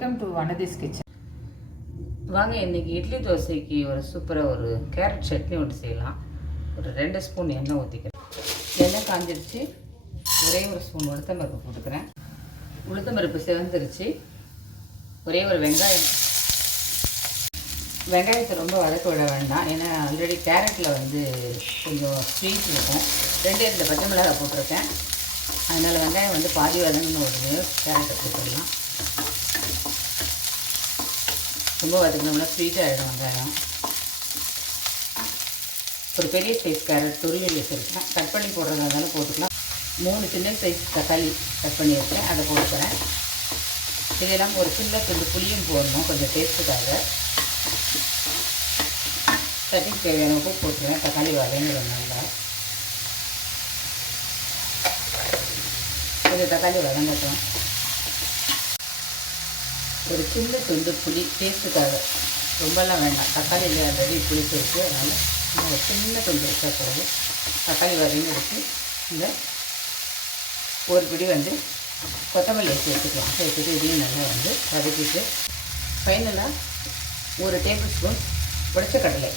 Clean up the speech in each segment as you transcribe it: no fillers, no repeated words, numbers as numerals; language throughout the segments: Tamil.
Welcome to வனதிஸ் kitchen. வாங்க இன்றைக்கி இட்லி தோசைக்கு ஒரு சூப்பராக ஒரு கேரட் சட்னி ஒன்று செய்யலாம். ஒரு 2 ஸ்பூன் எண்ணெய் ஊற்றிக்கிறேன். எண்ணெய் காஞ்சிடுச்சு. ஒரே ஒரு ஸ்பூன் உளுத்தம்பருப்பு போட்டுக்கிறேன். உளுத்தம்பருப்பு சிவந்துருச்சு. ஒரே ஒரு வெங்காயத்தை ரொம்ப வதக்க விட வேண்டாம். ஏன்னா ஆல்ரெடி கேரட்டில் வந்து கொஞ்சம் ஸ்வீட் இருக்கும். 2 பச்சை மிளகாய் போட்டிருக்கேன். அதனால் வெங்காயம் வந்து பாதி வதங்கன்னு உடனே கேரட்டை போட்டுடலாம். ரொம்ப வதக்கினோம்னா ஸ்வீட் ஆகிடும் வெங்காயம். ஒரு பெரிய சைஸ் கேரட் துருவி வச்சுருக்கேன். கட் பண்ணி போடுறதா இருந்தாலும் போட்டுக்கலாம். 3 சின்ன சைஸ் தக்காளி கட் பண்ணி வச்சேன், அதை போட்டுக்கிறேன். இதெல்லாம் ஒரு சின்ன கொஞ்சம் புளியும் போடணும், கொஞ்சம் டேஸ்ட்டுக்காக. சட்னிக்கு தேவையான உப்பு போட்டுருவேன். தக்காளி வதங்கிடும்னால கொஞ்சம் தக்காளி வதங்கட்டும். ஒரு சின்ன துண்டு புளி டேஸ்ட்டுக்காக, ரொம்பலாம் வேண்டாம். தக்காளியில் ஆல்ரெடி புளிப்பு இருக்குது, அதனால் ஒரு சின்ன துண்டு வச்சா போதும். தக்காளி வதங்கிடுச்சு. இந்த ஒரு பிடி வந்து கொத்தமல்லி சேர்த்துக்கலாம். சேர்த்துட்டு இதையும் நல்லா வந்து வதக்கிட்டு ஃபைனலாக ஒரு டேபிள் ஸ்பூன் உடைச்ச கடலை.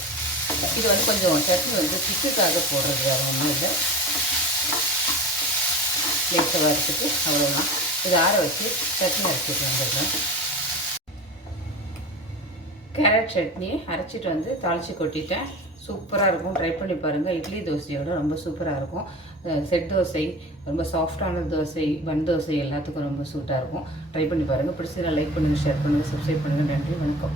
இது வந்து கொஞ்சம் சட்னி வந்து திக்குக்காக போடுறது, வேறு ஒன்றும் இல்லை. லேசாக வறுத்துட்டு அவ்வளோதான். இது ஆற வச்சு சட்னி அரைச்சிட்டு வந்துடுறேன். கேரட் சட்னி அரைச்சிட்டு வந்து தாளித்து கொட்டிட்டேன். சூப்பராக இருக்கும். ட்ரை பண்ணி பாருங்கள். இட்லி தோசையோட ரொம்ப சூப்பராக இருக்கும். செட் தோசை, ரொம்ப சாஃப்டான தோசை, பன் தோசை எல்லாத்துக்கும் ரொம்ப சூட்டாக இருக்கும். ட்ரை பண்ணி பாருங்கள். பிடிச்சதை லைக் பண்ணுங்கள், ஷேர் பண்ணுங்கள், சப்ஸ்கிரைப் பண்ணுங்கள். நன்றி, வணக்கம்.